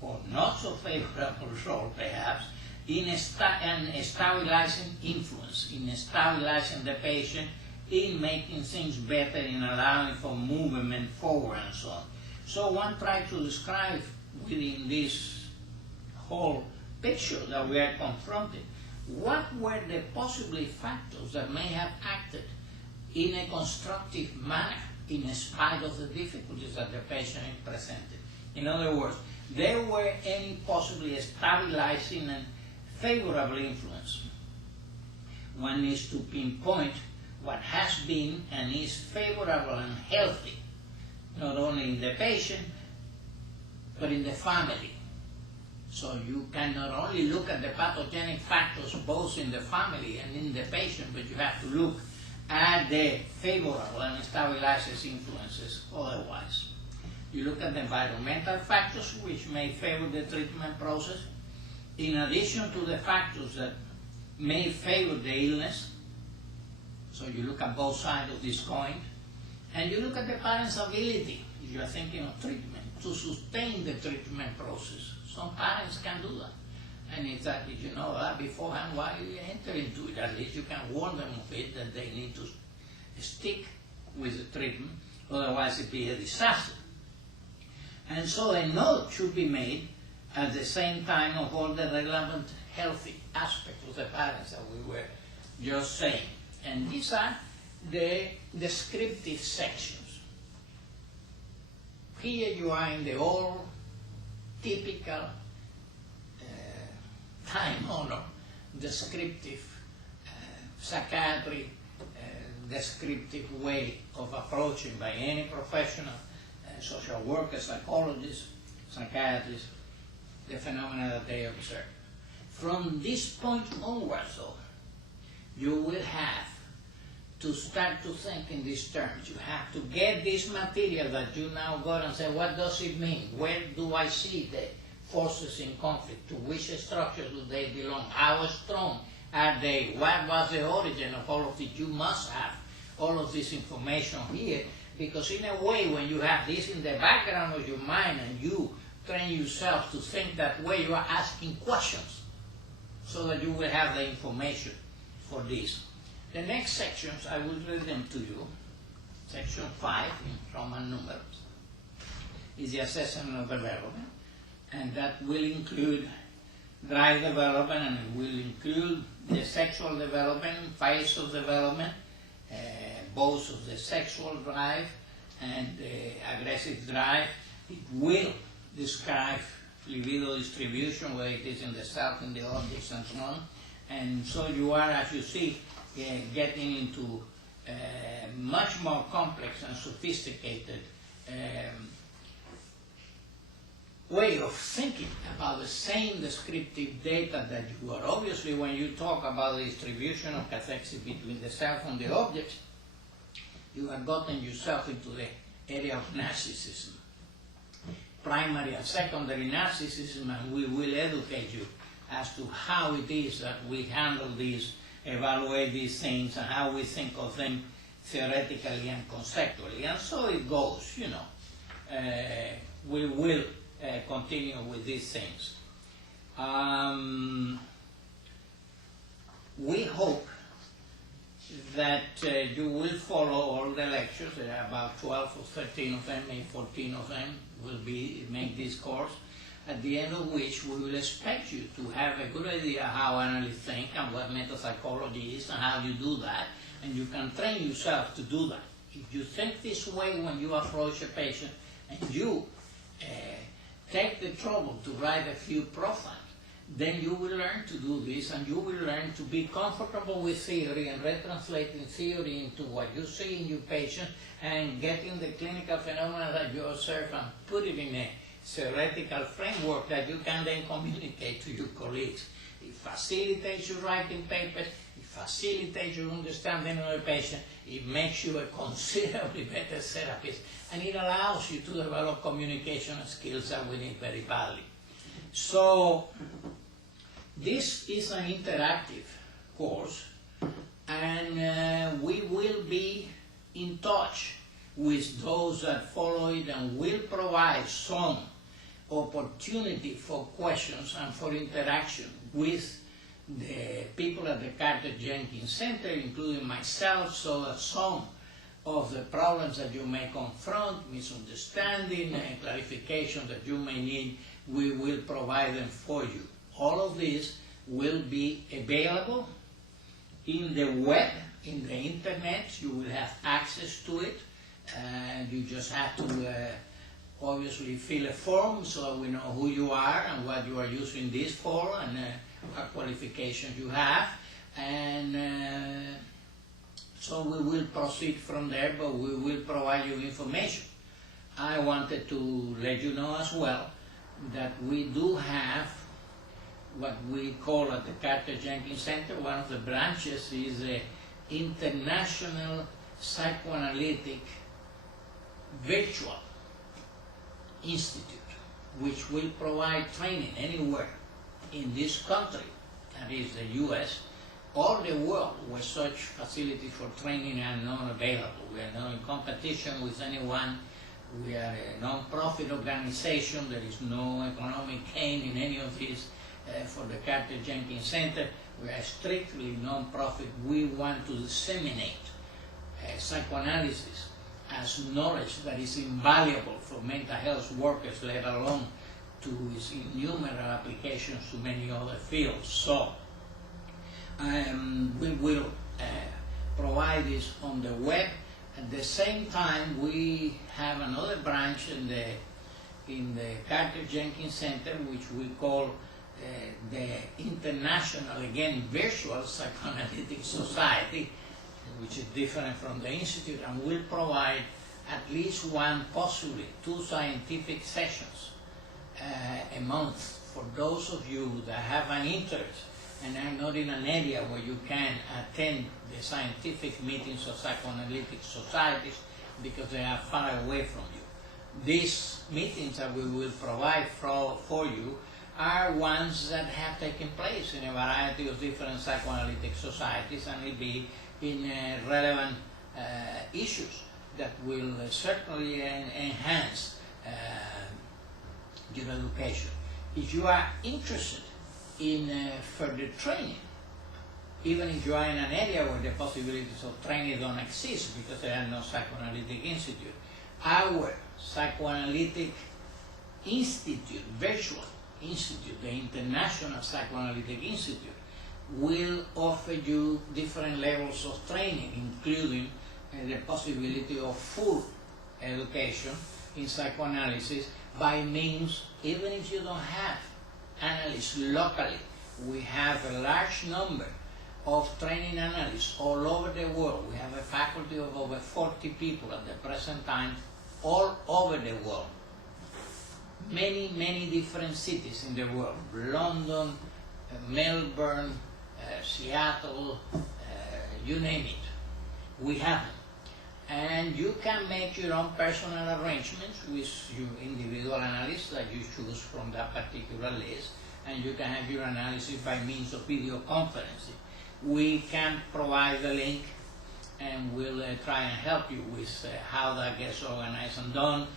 or not so favorable role perhaps, in stabilizing influence, in stabilizing the patient, in making things better, in allowing for movement forward and so on. So one tried to describe within this whole picture that we are confronted, what were the possibly factors that may have acted in a constructive manner in spite of the difficulties that the patient presented. In other words, there were any possibly stabilizing and favorable influence. One needs to pinpoint what has been and is favorable and healthy, not only in the patient, but in the family. So you can not only look at the pathogenic factors both in the family and in the patient, but you have to look at the favorable and stabilizing influences otherwise. You look at the environmental factors which may favor the treatment process, in addition to the factors that may favor the illness. So you look at both sides of this coin, and you look at the parent's ability, if you are thinking of treatment, to sustain the treatment process. Some parents can do that. And if that, if you know that beforehand, why you enter into it? At least you can warn them of it, that they need to stick with the treatment, otherwise it'd be a disaster. And so a note should be made at the same time of all the relevant healthy aspects of the parents that we were just saying. And these are the descriptive sections. here you are in the old, typical, time-honored, descriptive psychiatry, descriptive way of approaching by any professional, social worker, psychologist, psychiatrist, the phenomena that they observe. From this point onwards, though, you will have to start to think in these terms. You have to get this material that you now got and say, what does it mean? Where do I see the forces in conflict? To which structure do they belong? How strong are they? What was the origin of all of it? You must have all of this information here, because in a way, when you have this in the background of your mind and you train yourself to think that way, you are asking questions so that you will have the information for this. The next sections, I will read them to you. Section 5, in Roman numbers, is the assessment of development, and that will include drive development, and it will include the sexual development, phase of development, both of the sexual drive and the aggressive drive. It will describe libido distribution, where it is in the self, in the objects, and so on. And so you are, as you see, getting into much more complex and sophisticated way of thinking about the same descriptive data that you are. Obviously, when you talk about the distribution of cathexis between the self and the objects, you have gotten yourself into the area of narcissism, primary and secondary narcissism, and we will educate you as to how it is that we handle these, evaluate these things, and how we think of them theoretically and conceptually. And so it goes, you know. We will continue with these things. We hope that you will follow all the lectures. There are about 12 or 13 of them, maybe 14 of them will make this course, at the end of which we will expect you to have a good idea how analysts think and what metapsychology is and how you do that, and you can train yourself to do that. If you think this way when you approach a patient and you take the trouble to write a few profiles, then you will learn to do this, and you will learn to be comfortable with theory and retranslating theory into what you see in your patient and getting the clinical phenomena that you observe and put it in a theoretical framework that you can then communicate to your colleagues. It facilitates your writing papers, it facilitates your understanding of the patient, it makes you a considerably better therapist, and it allows you to develop communication skills that we need very badly. So, this is an interactive course, and we will be in touch with those that follow it, and will provide some opportunity for questions and for interaction with the people at the Carter-Jenkins Center, including myself, so that some of the problems that you may confront, misunderstanding, and clarification that you may need, we will provide them for you. All of this will be available in the web, in the internet. You will have access to it, and you just have to obviously fill a form so we know who you are and what you are using this for, and what qualifications you have, and so we will proceed from there, but we will provide you information. I wanted to let you know as well that we do have what we call at the Carter-Jenkins Center, one of the branches is the International Psychoanalytic Virtual Institute, which will provide training anywhere in this country, that is the US, or the world, where such facilities for training are not available. We are not in competition with anyone. We are a non-profit organization. There is no economic gain in any of this for the Carter-Jenkins Center. We are strictly non-profit. We want to disseminate psychoanalysis as knowledge that is invaluable for mental health workers, let alone to its innumerable applications to many other fields. So we will provide this on the web. At the same time, we have another branch in the Carter-Jenkins Center, which we call the International, again, Virtual Psychoanalytic Society, which is different from the Institute, and will provide at least one, possibly two scientific sessions a month for those of you that have an interest and are not in an area where you can attend the scientific meetings of psychoanalytic societies because they are far away from you. These meetings that we will provide for you are ones that have taken place in a variety of different psychoanalytic societies, and will be in relevant issues that will certainly enhance your education. If you are interested in further training, even if you are in an area where the possibilities of training don't exist because there are no psychoanalytic institute, our Psychoanalytic Institute, virtual institute, the International Psychoanalytic Institute, will offer you different levels of training, including the possibility of full education in psychoanalysis by means, even if you don't have analysts locally, we have a large number of training analysts all over the world. We have a faculty of over 40 people at the present time, all over the world. Many different cities in the world, London, Melbourne, Seattle, you name it, we have them. And you can make your own personal arrangements with your individual analysis that you choose from that particular list, and you can have your analysis by means of video conferencing. We can provide the link, and we'll try and help you with how that gets organized and done.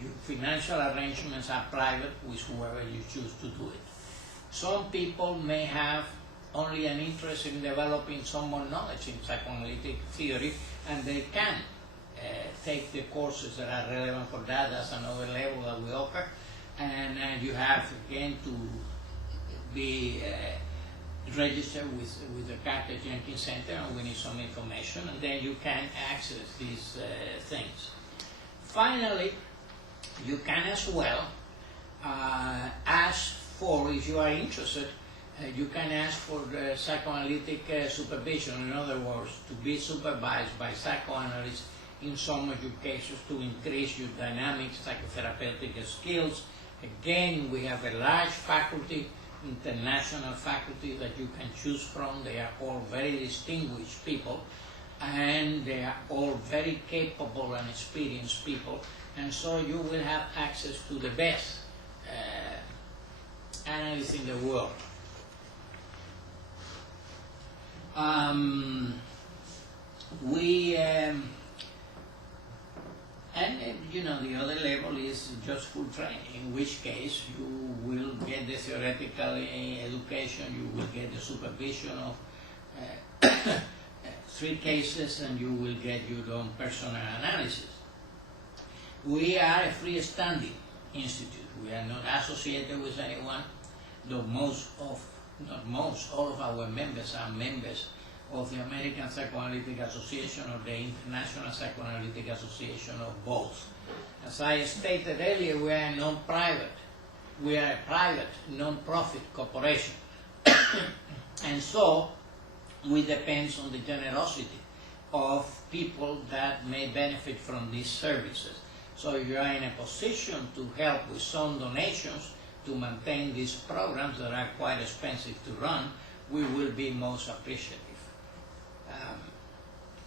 Your financial arrangements are private with whoever you choose to do it. Some people may have only an interest in developing some more knowledge in psychoanalytic theory, and they can take the courses that are relevant for that. That's another level that we offer. And you have, again, to be registered with the Carter-Jenkins Center, and we need some information, and then you can access these things. Finally, you can as well ask for, if you are interested, you can ask for the psychoanalytic supervision, in other words, to be supervised by psychoanalysts in some of your cases to increase your dynamic psychotherapeutic skills. Again, we have a large faculty, international faculty that you can choose from. They are all very distinguished people, and they are all very capable and experienced people, and so you will have access to the best analysts in the world. The other level is just full training, in which case you will get the theoretical education, you will get the supervision of 3 cases, and you will get your own personal analysis. We are a freestanding institute. We are not associated with anyone, though all of our members are members of the American Psychoanalytic Association or the International Psychoanalytic Association, of both. As I stated earlier, we are non-private. We are a private, non-profit corporation. And so, we depend on the generosity of people that may benefit from these services. So if you are in a position to help with some donations to maintain these programs that are quite expensive to run, we will be most appreciative.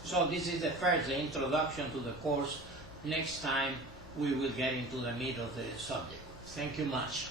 So this is the introduction to the course. Next time we will get into the meat of the subject. Thank you much.